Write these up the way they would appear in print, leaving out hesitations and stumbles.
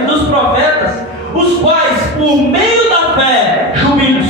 e dos profetas, os quais, por meio da fé,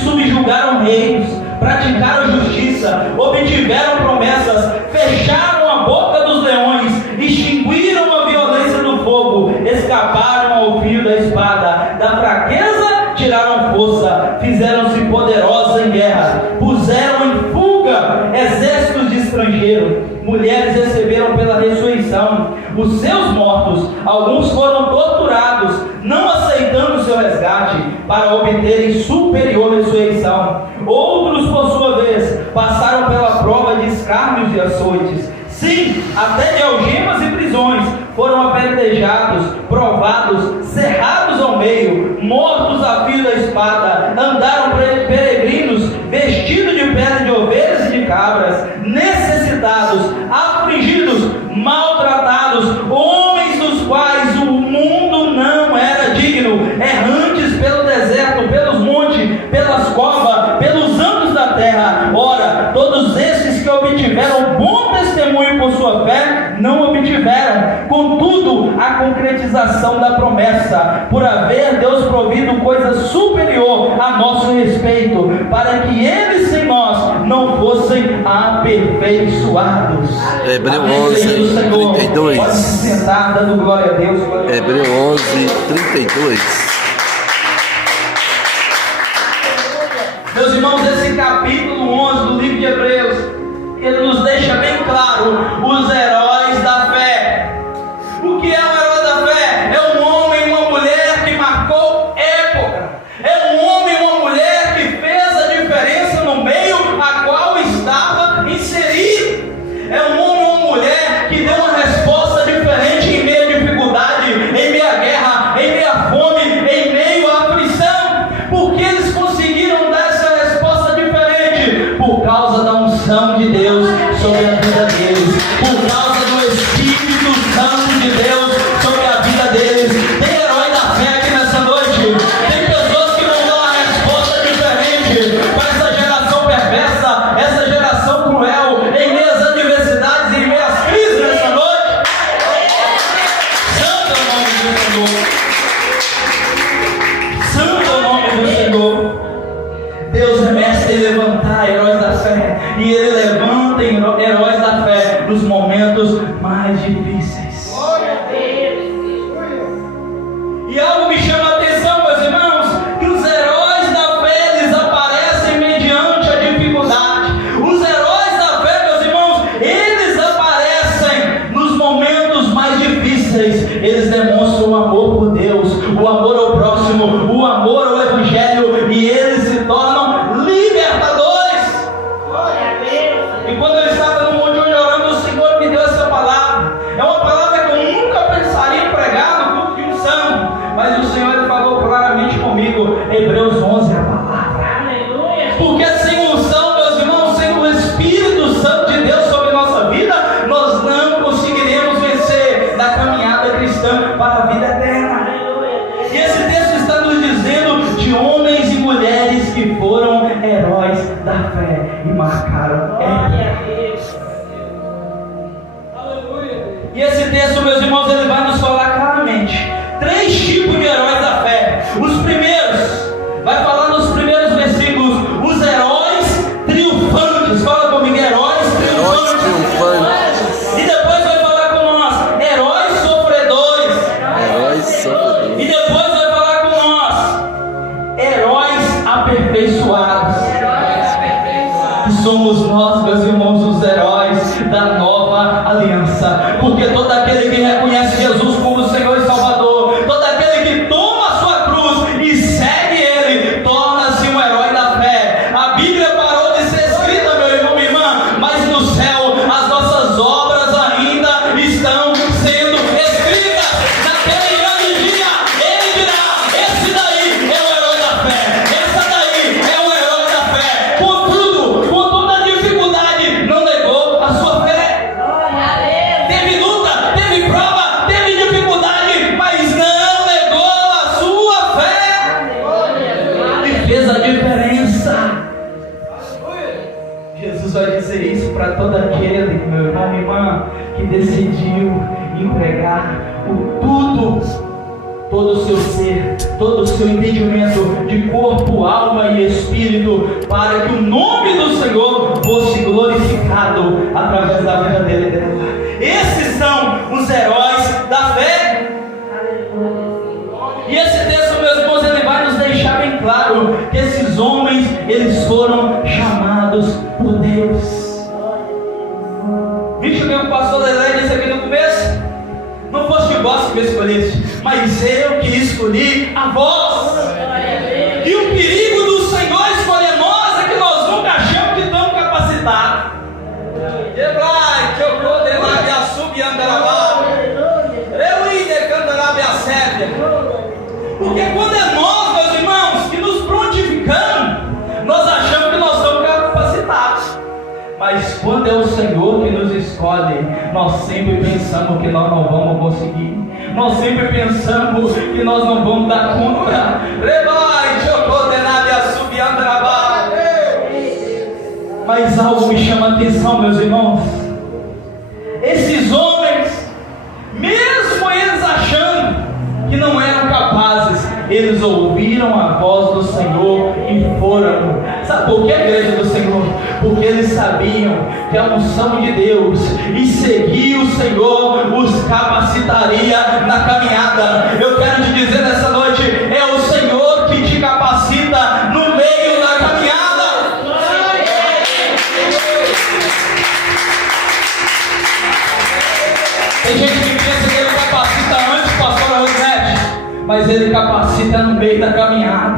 subjugaram reinos, praticaram justiça, obtiveram promessas, fecharam a boca dos leões, extinguiram a violência do fogo, escaparam ao fio da espada, da fraqueza tiraram força, fizeram-se poderosos em guerra, puseram em fuga exércitos de estrangeiros, mulheres receberam pela ressurreição os seus mortos, alguns foram torturados, não aceitando o seu resgate, para obterem superior ressurreição, outros, por sua vez, passaram pela prova de escárnios e açoites, sim, até de algemas e prisões, foram apedrejados, provados, cerrados ao meio, mortos a fio da espada, andaram peregrinos, vestidos de pele de ovelhas e de cabras, necessitados, afligidos, maltratados, homens dos quais o mundo não era digno, errantes pelo deserto, pelos montes, pelas covas, pelos anos da terra. Ora, todos esses que obtiveram bom testemunho por sua fé, não obtiveram, contudo, a concretização da promessa, por haver Deus provido coisa superior a nosso respeito, para que eles sem nós não fossem aperfeiçoados. Hebreu 11:32. Pode se sentar, dando glória a Deus. Hebreu 11:32. Meus irmãos, esse capítulo 11 do livro de Hebreus, ele nos deixa bem claro os heróis da fé. O que é um herói da fé? É um homem e uma mulher que marcou época. É um homem e uma mulher que fez a diferença no meio a qual estava inserido. É um homem e uma mulher que deu uma resposta diferente em meio à dificuldade, em meio à guerra, em meio à fome, em meio à aflição. Porque eles conseguiram dar essa resposta diferente? Por causa da unção de Deus sobre a vida deles, por causa do Espírito Santo de Deus sobre a vida deles. Tem herói da fé aqui nessa noite. Tem pessoas que vão dar uma resposta diferente para essa geração perversa, essa geração cruel, em meio às adversidades, em meio às crises nessa noite. Santo é o nome do Senhor. Santo é o nome do Senhor. Deus é mestre em levantar heróis da fé, e Ele levanta heróis da fé nos momentos mais difíceis. E algo me chama a atenção, meus irmãos, que os heróis da fé, eles aparecem mediante a dificuldade. Os heróis da fé, meus irmãos, eles aparecem nos momentos mais difíceis. Eles demonstram o amor por Deus, o amor ao próximo, o amor ao Evangelho, e eles se tornam libertadores. E quando eu estava no monte onde orando, o Senhor me deu essa palavra. É uma palavra que eu nunca pensaria em pregar no culto de unção, mas o Senhor ele falou claramente comigo. Hebreus 11 é a palavra. Porque sem unção, meus irmãos, sem o Espírito Santo de Deus sobre nossa vida, nós não conseguiremos vencer na caminhada cristã para a vida eterna. E esse texto está nos dizendo de homens e mulheres que foram heróis da fé e marcaram época. E esse texto, meus irmãos, ele vai nos falar claramente 3 tipos de heróis da fé. Os primeiros, vai falar nos primeiros versículos, os heróis triunfantes. Fala comigo, heróis triunfantes. E depois vai falar com nós, heróis sofredores. E depois vai falar com nós, heróis aperfeiçoados. Que somos nós, meus irmãos, os heróis da nova aliança. Porque todo aquele que reconhece Jesus como Senhor e Salvador, todo aquele que toma a sua cruz e segue Ele, torna-se um herói da fé. A Bíblia parou de ser escrita, meu irmão, minha irmã, mas no céu as nossas obras ainda estão sendo escritas. Naquele grande dia, Ele dirá: esse daí é o herói da fé, essa daí é o herói da fé. Contudo, com toda a dificuldade, não negou a sua fé. Teve luta, teve prova, teve dificuldade. todo o seu entendimento de corpo, alma e espírito, para que o nome do Senhor fosse glorificado através da vida dele e dela. Esses são os heróis da fé. E esse texto, meus irmãos, ele vai nos deixar bem claro que esses homens, eles foram chamados por Deus. Vixe, o que o pastor Lelé disse aqui no começo? Não foste vós que me escolheste, mas eu que escolhi a vós. E o perigo do Senhor escolher nós é que nós nunca achamos que estamos capacitados. Porque quando é nós, meus irmãos, que nos prontificamos, nós achamos que nós estamos capacitados. Mas quando é o Senhor que nos escolhe, nós sempre pensamos que nós não vamos conseguir. Nós sempre pensamos que nós não vamos dar conta. Mas algo me chama a atenção, meus irmãos. Esses homens, mesmo eles achando que não eram capazes, eles ouviram a voz do Senhor e foram. Sabe por que a igreja do Senhor? Porque eles sabiam que a unção de Deus e seguir o Senhor os capacitaria na caminhada. Eu quero te dizer nessa noite, é o Senhor que te capacita no meio da caminhada. Tem gente que pensa que ele capacita antes, pastor Rosete, mas ele capacita no meio da caminhada.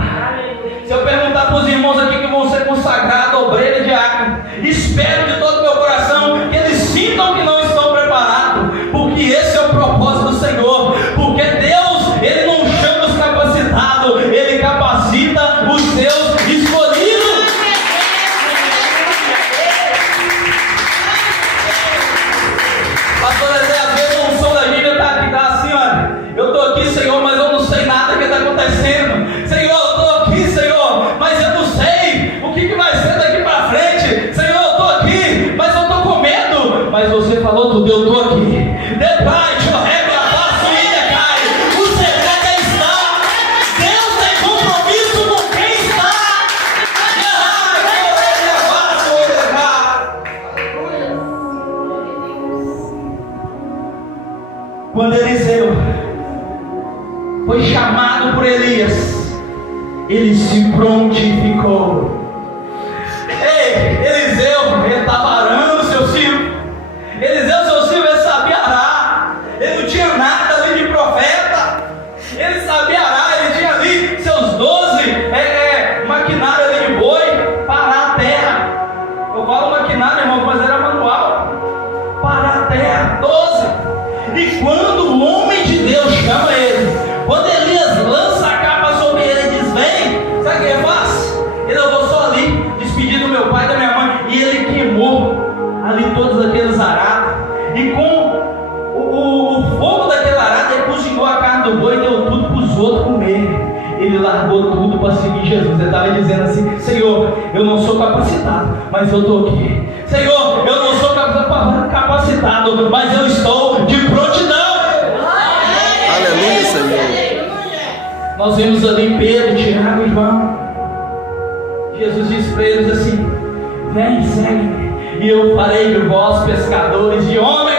Se eu perguntar para os irmãos aqui que vão ser consagrados, obreiro e diácono, espero de todo o meu coração que eles sintam que não estão preparados, porque esse é o propósito do Senhor. Porque Deus, ele não chama os capacitados, ele capacita os seus escolhidos. Pastor Zé, às vezes a unção da Bíblia está assim, olha, eu estou aqui, Senhor, mas eu não sei nada que está acontecendo. Senhor, eu estou aqui, Senhor, mas eu não sei o que vai ser daqui para frente. Senhor, eu estou aqui, mas eu estou com medo. Mas você falou tudo, eu estou aqui. Debate, o rei, a passo e decai. O segredo é estar. Deus tem compromisso com quem está. Quando Eliseu foi chamado por Elias, ele se prontificou. Ei, Eliseu, ele estava arando seu silvo. Eliseu, seu silvo, ele sabia arar. Ele não tinha nada ali de profeta. Ele sabia arar, ele tinha ali seus 12 maquinários ali de boi para arar a terra. Eu falo maquinário, irmão, mas era manual. Para arar a terra, 12. E quando o homem de Deus chama ele, quando Elias lança a capa sobre ele e diz, vem, sabe o que ele faz? Ele, eu vou só ali, despedir do meu pai e da minha mãe. E ele queimou ali todos aqueles arados. E com o fogo daquele arado, ele cozinhou a carne do boi e deu tudo para os outros comerem. Ele largou tudo para seguir Jesus. Ele estava dizendo assim, Senhor, eu não sou capacitado, mas eu estou aqui. Senhor, eu não sou capacitado, mas eu estou de prontidão. Aleluia, Senhor. Nós vemos ali Pedro, Tiago e João. Jesus disse para eles assim, vem, segue-me, e eu farei de vós pescadores de homens.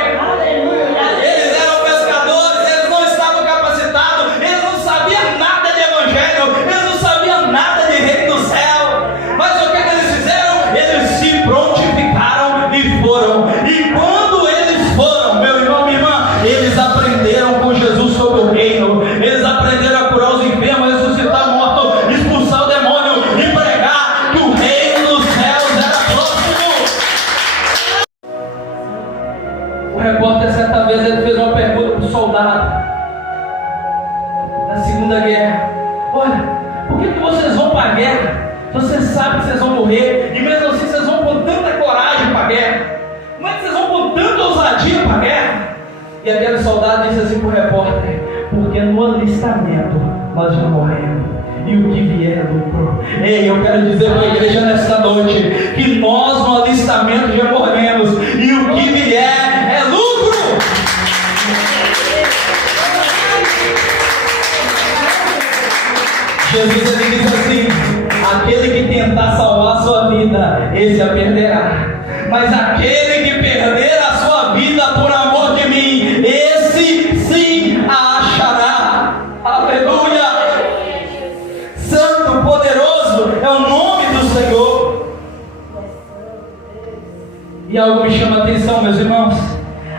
Eles eram pescadores, eles não estavam capacitados, eles não sabiam nada de evangelho, eles não sabiam nada de reino do céu. Mas o que eles fizeram? Eles se prontificaram e foram. E quando eles foram, meu irmão, minha irmã, eles aprenderam com Jesus sobre o reino. Eles aprenderam a curar os enfermos, ressuscitar mortos, expulsar o demônio e pregar que o reino dos céus era próximo. O repórter, certa vez, ele fez uma pergunta para o soldado na Segunda Guerra. Olha, por que vocês vão para a guerra? Se vocês sabem que vocês vão morrer, e mesmo assim vocês vão com tanta coragem para a guerra. Como é que vocês vão com tanta ousadia para a guerra? E aquele soldado disse assim para o repórter, porque no alistamento nós já morremos, e o que vier é lucro. Ei, eu quero dizer para a igreja nesta noite, que nós no alistamento já morremos, e o que vier é lucro. Jesus ele diz assim: aquele que tentar salvar a sua vida, esse a perderá. Mas aquele que perder a sua vida por amor de mim, esse sim a achará. Aleluia! Santo, poderoso é o nome do Senhor. E algo me chama a atenção, meus irmãos.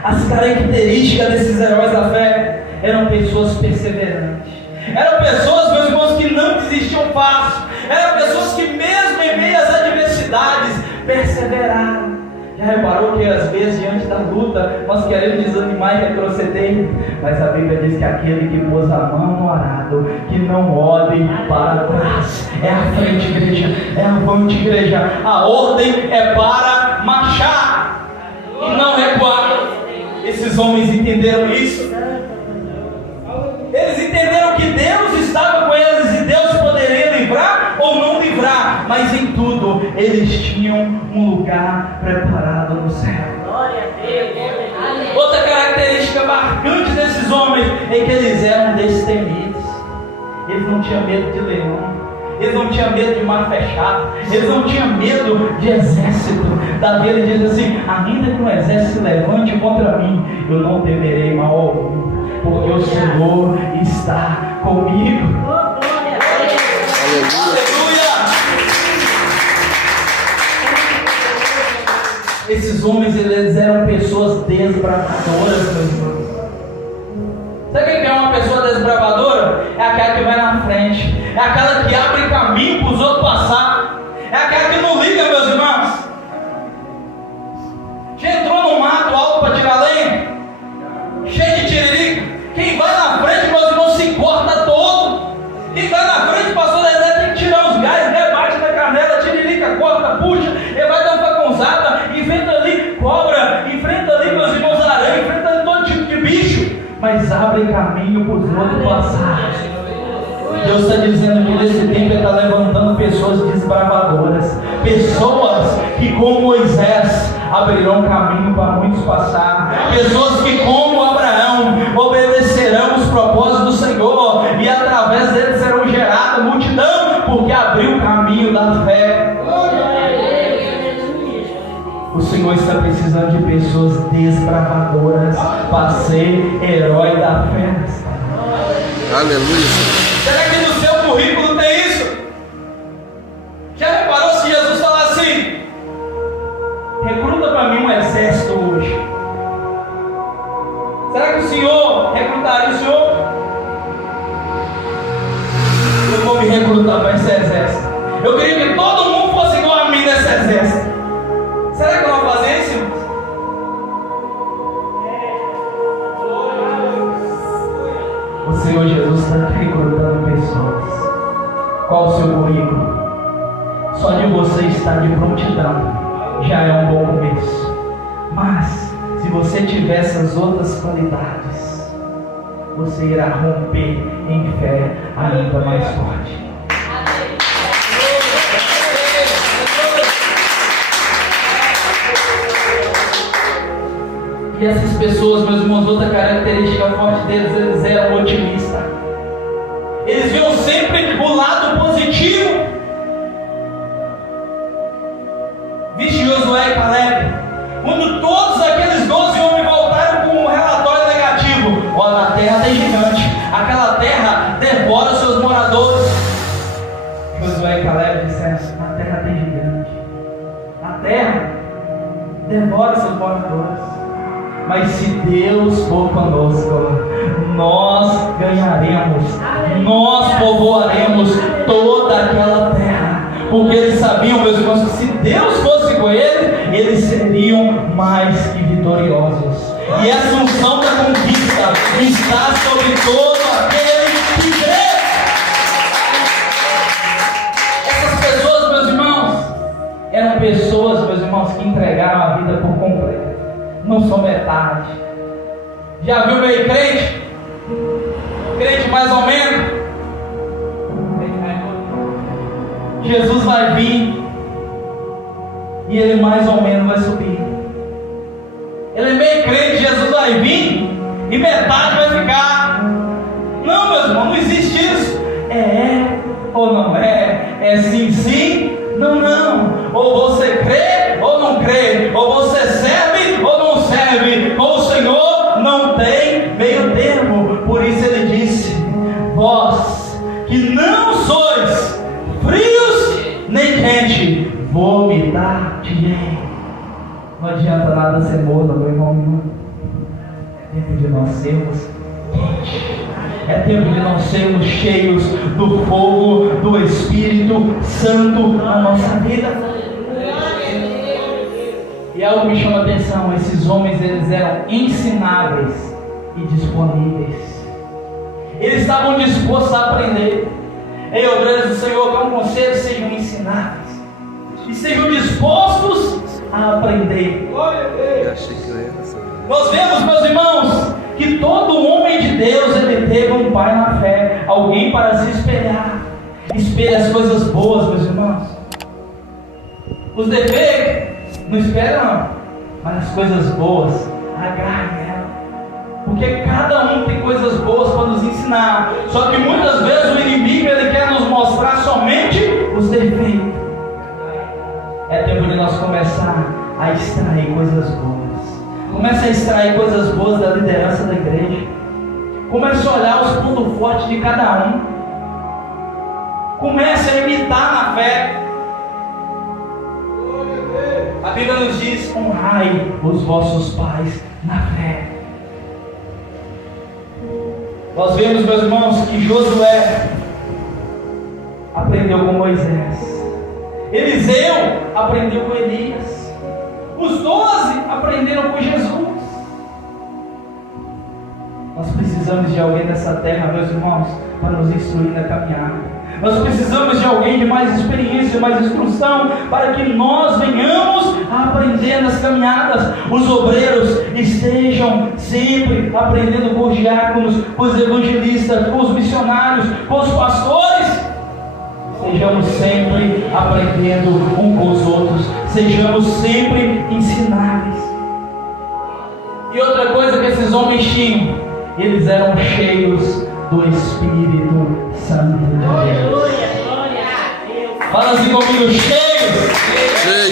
As características desses heróis da fé eram pessoas perseverantes. Eram pessoas, meus irmãos, que não desistiam fácil. Eram pessoas que mesmo em meio às adversidades perseveraram. Já reparou que às vezes diante da luta nós queremos desanimar e retroceder? Mas a Bíblia diz que aquele que pôs a mão no arado, que não olhe para trás. É a frente, igreja. É a avante, igreja. A ordem é para marchar e não recuar. Esses homens entenderam isso. Eles entenderam que Deus estava com eles e Deus poderia livrar ou não livrar, mas em tudo eles tinham um lugar preparado no céu. Outra característica marcante desses homens é que eles eram destemidos. Eles não tinham medo de leão, eles não tinham medo de mar fechado, eles não tinham medo de exército. Davi ele diz assim: ainda que um exército se levante contra mim, eu não temerei mal algum, porque o Senhor está comigo. Aleluia! Esses homens, eles eram pessoas desbravadoras, meus irmãos. Sabe quem é uma pessoa desbravadora? É aquela que vai na frente, é aquela que abre caminho para os outros passar, é aquela que não liga, meus irmãos. Já entrou no mato alto para tirar lenha? Cheio de tiririca. Quem vai na frente, meus irmãos, se corta todo. Quem vai na frente, passou da ideia, tem que tirar os gás, né? Bate na canela, tiririca, corta, puxa, ele vai dar uma facãozada, enfrenta ali cobra, enfrenta ali, meus irmãos, aranha, enfrenta ali todo tipo de bicho, mas abre caminho para os outros passar. Deus está dizendo que nesse tempo Ele está levantando pessoas desbravadoras, pessoas que, como Moisés, abrirão caminho para muitos passar, pessoas que, como Abraão, obedecerão os propósitos do Senhor e através deles serão gerada multidão, porque abriu o caminho da fé. O Senhor está precisando de pessoas desbravadoras para ser herói da fé. Aleluia. Será que no seu currículo tem isso? Já reparou se Jesus falar assim: recruta para mim um exército hoje? Será que o Senhor recrutaria o Senhor? Eu vou me recrutar para esse exército. Eu queria que todo mundo fosse igual a mim nesse exército. Será que eu vou fazer isso, irmãos? O Senhor Jesus está recrutando pessoas. Qual o seu currículo? Só de você estar de prontidão já é um bom começo. Mas se você tiver essas outras qualidades, você irá romper em fé ainda mais forte. E essas pessoas, meus irmãos, outra característica forte deles, eles eram otimistas. Eles viam sempre o lado positivo. Viste Josué e Caleb, quando todos aqueles 12 homens voltaram com um relatório negativo: ó, na terra tem gigante, aquela terra devora os seus moradores. Josué e Caleb disseram: na terra tem gigante, na terra devora os seus moradores. Mas se Deus for conosco, nós ganharemos, nós povoaremos toda aquela terra. Porque eles sabiam, meus irmãos, que se Deus fosse com eles, eles seriam mais que vitoriosos. E essa unção da conquista está sobre todo aquele que crê. Essas pessoas, meus irmãos, eram pessoas, meus irmãos, que entregaram a vida por completo. Não só metade. Já viu meio crente? Crente mais ou menos? Jesus vai vir e ele mais ou menos vai subir. Ele é meio crente, Jesus vai vir e metade vai ficar. Não, meus irmãos, não existe isso. É ou não é, é sim, sim, não, não. Ou você crê ou não crê, ou você serve ou não serve. Com o Senhor não tem meio termo. Por isso ele disse: vós que não sois frios nem quente, vou me dar dinheiro. Não adianta nada ser morno, meu irmão. É tempo de nós sermos quentes. É tempo de nós sermos cheios do fogo do Espírito Santo na nossa vida. E algo me chama a atenção: esses homens, eles eram ensináveis e disponíveis. Eles estavam dispostos a aprender. Ei, obreiros do Senhor, que é um conselho: sejam ensináveis e sejam dispostos a aprender. Nós vemos, meus irmãos, que todo homem de Deus, ele teve um pai na fé, alguém para se espelhar. Espelhe as coisas boas, meus irmãos. Os defeitos não esperam, mas as coisas boas agarrem ela, porque cada um tem coisas boas para nos ensinar. Só que muitas vezes o inimigo, ele quer nos mostrar somente os defeitos. É tempo de nós começar a extrair coisas boas. Comece a extrair coisas boas da liderança da igreja. Comece a olhar os pontos fortes de cada um. Comece a imitar na fé. A Bíblia nos diz: honrai os vossos pais na fé. Nós vemos, meus irmãos, que Josué aprendeu com Moisés. Eliseu aprendeu com Elias. Os 12 aprenderam com Jesus. Nós precisamos de alguém nessa terra, meus irmãos, para nos instruir na caminhada. Nós precisamos de alguém de mais experiência, mais instrução, para que nós venhamos a aprender nas caminhadas. Os obreiros estejam sempre aprendendo com os diáconos, com os evangelistas, com os missionários, com os pastores. Sejamos sempre aprendendo um com os outros. Sejamos sempre ensináveis. E outra coisa que esses homens tinham: eles eram cheios do Espírito Santo de Deus. Fala assim comigo: cheios